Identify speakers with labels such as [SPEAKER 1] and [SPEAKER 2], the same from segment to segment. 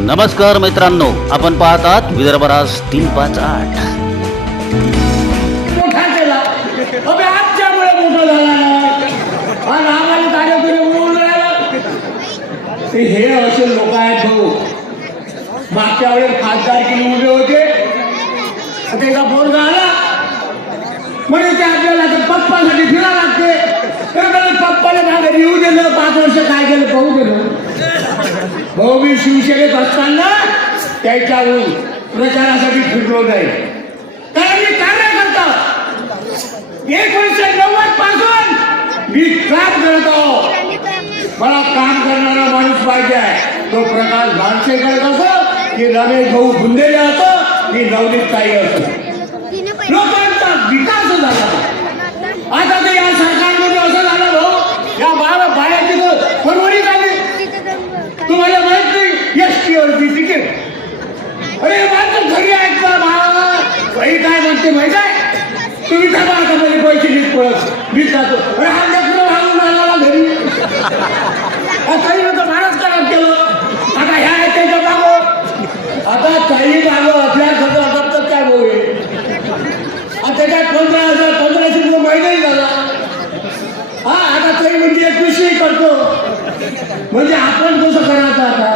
[SPEAKER 1] नमस्कार मित्रांनो आपण पाहतात विदर्भराज तीन पाच आठ.
[SPEAKER 2] मोठा केला. अबे मोठा झाला. ना कार्यक्रम राहिला. ते हे असे लोक आहेत भाऊ. मागच्या वेळेस खासदार केले उभे होते. त्याचा फोन आला म्हणजे ते आपल्याला पप्पासाठी फिरा लागते तर त्याला पप्पाला मागे येऊ दिलं पाच वर्ष काय केलं पाहू दिलं शिवसेनेत असताना त्याच्यावरून प्रचारासाठी फिरलो नाही. कारण मी कार्यकर्ता एकोणीसशे नव्वदपासून मी काम करत मला काम करणारा माणूस पाहिजे आहे. तो प्रकाश भानसे करत असो की रमेश भाऊ बुंदेले असो की नवनीत ताई असो. लोकांचा विकास झाला आता तर या सरकारमध्ये असं झालं भाऊ या बारा बायाची तर परवडी झाली तुम्हाला माहीत नाही एस टी वरती तिकीट अरे माझं घरी ऐकवा भावा बाई काय म्हणते माहीत आहे तुम्ही थांबा आता मला पैसे घेत पळत मी जातो अरे हा लेकरं घालून आला घरी काही नव्हतं महाराज करत केलं आता ह्या आहेत त्याच्या मागो आता काही मागं असल्या सगळं असतात काय भाऊ आता त्याच्यात पंधरा हजार पंधराशे रुपये महिनाही झाला. हा आता तरी म्हणजे एकवीसशे करतो म्हणजे आपण कसं करायचं आता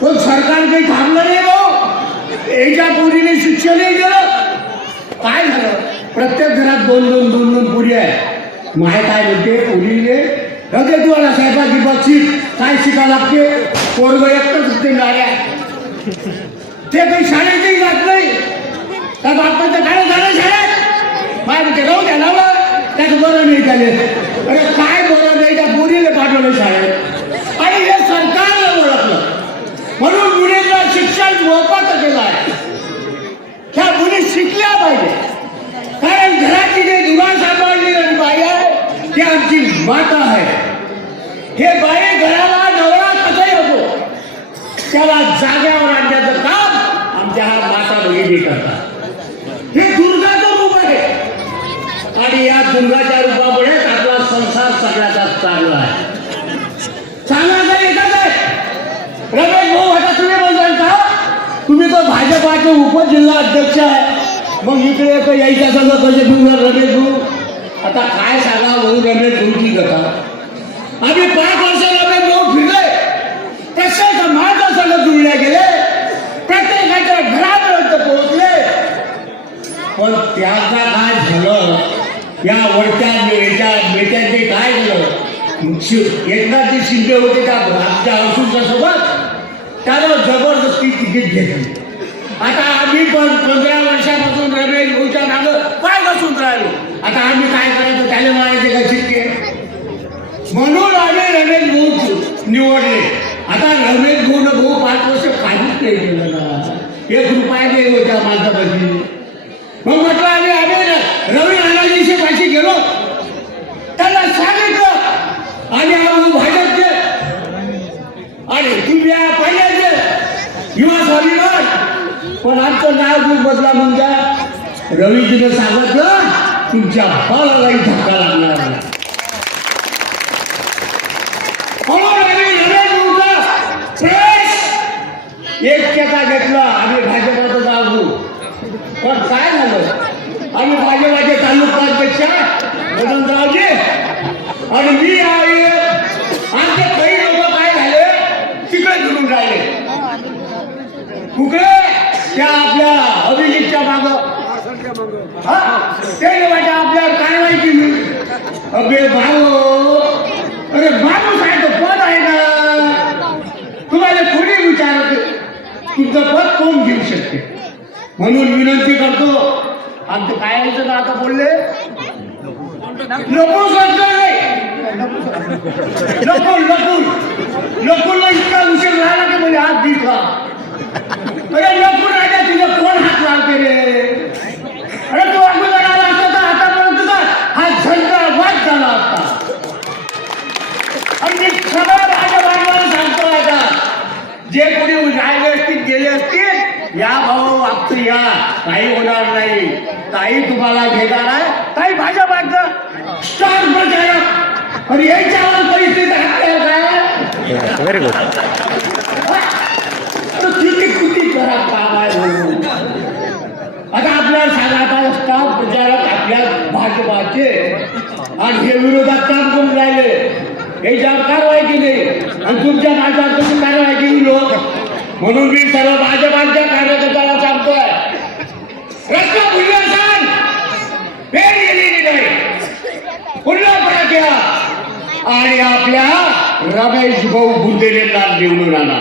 [SPEAKER 2] पण सरकार काही थांबलं नाही भाऊ एका पोरीने शिक्षणही दिलं. प्रत्येक घरात दोन दोन दोन दोन पुरी आहे माय काय म्हणते? पुरीले अगे तुम्हाला साहेबाची बक्षीस. काय शिका लागते? पोरग एकटंच ते नाऱ्या ते काही शाळेतही जात नाही. त्या बापाचं काय झालं शाळेत? माय म्हणते राहू द्या लावलं त्याचं बरं नाही त्याले. अरे काय बरं नाही त्या पोरीने पाठवलं शाळेत आणि हे सरकारला ओळखलं म्हणून मुलींना शिक्षण मोफत केलं आहे त्या मुली शिकल्या पाहिजे कारण घराची जे दुवा सांभाळलेली बाई आहे ती आमची माता आहे हे बाई घराला नवरा कसंही असो त्याला जाग्यावर आणण्याचं काम आमच्या हा माता भगिनी करतात. हे दुर्गाचं रूप आहे. आणि या दुर्गाच्या रूपामुळे आपला संसार सगळ्याचा चांगला आहे. चांगला तर एकच आहे. रमेश भाऊ आता तुम्ही बोलताय का? तुम्ही तर भाजपाचे उपजिल्हा अध्यक्ष आहे. मग इकडे तर यायच्या सगळं कसे तुम्हाला रमेश भाऊ. आता काय सांगा म्हणून रमेश भाऊ की कथा? आम्ही पाच वर्ष रमेश भाऊ फिरले. प्रत्येक माझ्या जुळले जुळल्या गेले. प्रत्येकाच्या घरापर्यंत पोहोचले. पण त्याचा काय झालं? या वरच्या याच्या नेत्यांचे काय झालं? एकनाथजी शिंदे होते त्या आमच्या असूच्या सोबत त्याला जबरदस्ती तिकीट घेतली. आता आम्ही पण पंधरा वर्षापासून रमेश भाऊच्या मागं पाय बसून राहिलो. आता आम्ही काय करायचं त्याला मारायचे का शिक्के? म्हणून आम्ही रमेश भाऊ निवडले. आता रमेश गुण भाऊ पाच वर्ष काहीच नाही केलं ना. एक रुपया नाही होत्या माझ्यापाशी मग म्हटलं आम्ही आम्ही रवी नानाजीशी पाशी गेलो. त्यांना सांगितलं आणि आम्ही भाजपचे. आणि तुम्ही या पहिल्याचे. युवा स्वाभिमान पण आमचं नाव तू बदला म्हणजे रवीजीने सांगितलं तुमच्या बालालाही धक्का लागणार नाही. म्हणून आम्ही रमेश भाऊचा प्रवेश एक केका घेतला आम्ही भाजपाचं नाव घेऊ पण काय झालं आम्ही भाजपाचे तालुकाध्यक्ष मदनरावजी आणि मी आहे आमचे काही लोक काय झाले तिकडे फिरून राहिले कुकडे त्या आपल्या अभिजितच्या माग ते माझ्या आपल्यावर कारवाई केली अबे भाऊ अरे माणूस आहे तो पद आहे ना? तुम्हाला कोणी विचारत? तुमचं पद कोण घेऊ शकते? म्हणून विनंती करतो. आमचं काय यायचं ना आता बोलले? नको सरकार नाही नको नको नकुलला इतका उशीर झाला की म्हणजे आज दिसला. जे कोणी राहिले असतील गेले असतील या भाऊ आपत या काही होणार नाही. ताई तुम्हाला घेणार आहे. ताई भाज्या वाटत स्टार प्रचारक. आणि यायच्या परिस्थिती काय
[SPEAKER 1] व्हेरी गुड
[SPEAKER 2] किती किती करा काम आता आपल्या सांगा स्टार प्रचारक आपल्या भाजपाचे. आणि हे विरोधात काम करून राहिले. याच्यावर कारवाई केली. तुमच्या लोक म्हणून मी सर्व भाजपांच्या कार्यकर्त्याला सांगतोय परत आणि आपल्या रमेश भाऊ बुंदेलेंना निवडून आणा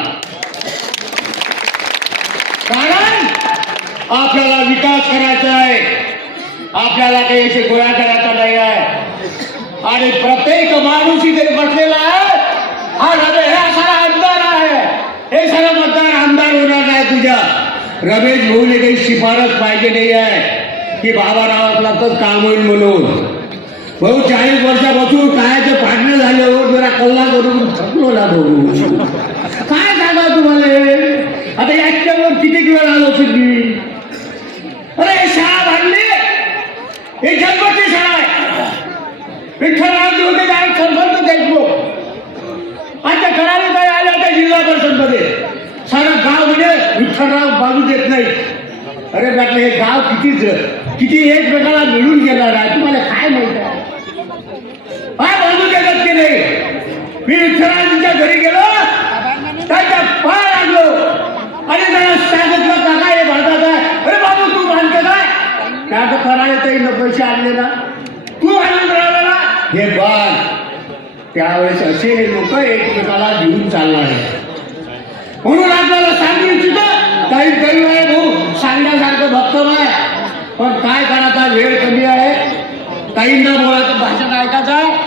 [SPEAKER 2] कारण आपल्याला विकास करायचा आहे. आपल्याला काही असे गोळा करायचा नाही आहे. आणि प्रत्येक माणूस इथे बसलेला आहे. हा हे सारा आमदार आहे. हे सारा मतदार आमदार होणार नाही तुझ्या. रमेश भाऊने काही शिफारस पाहिजे नाही आहे. की बाबा रावातलाच काम होईल म्हणून. भाऊ चाळीस वर्षापासून कायचं पाडणं झाल्यावर हो, जरा कल्ला करून थकलो ना भाऊ. काय सांगा तुम्हाला आता याच्यावर किती वेळ आलो तुम्ही अरे हे शाळा बांधली हे जन्मची शाळा आहे विठ्ठलराव होते काय सरपंच देशमुख आता करावे काय आले आता जिल्हा परिषदमध्ये सारा गाव म्हणजे विठ्ठलराव बाजू देत नाही अरे म्हटलं हे गाव किती किती एकमेकाला मिळून गेला आहे तुम्हाला काय माहीत आहे? काय बाजू देतात की नाही? मी विठ्ठलरावांच्या घरी गेलो त्याच्या पाय लागलो. आणि त्यांना सांगितलं काका हे भारताचा अरे बाबू तू मानते काय? त्या तर करायला तरी पैसे आणले ना. तू आणून राहिला हे बाल त्यावेळेस असे लोक एकमेकाला घेऊन चालणार आहे म्हणून आपल्याला सांगू काही काही आहे भाऊ. सांगण्यासारखं भक्कम आहे पण काय करायचा? वेळ कमी आहे. काहींना बोलायचं भाषण ऐकायचं. आहे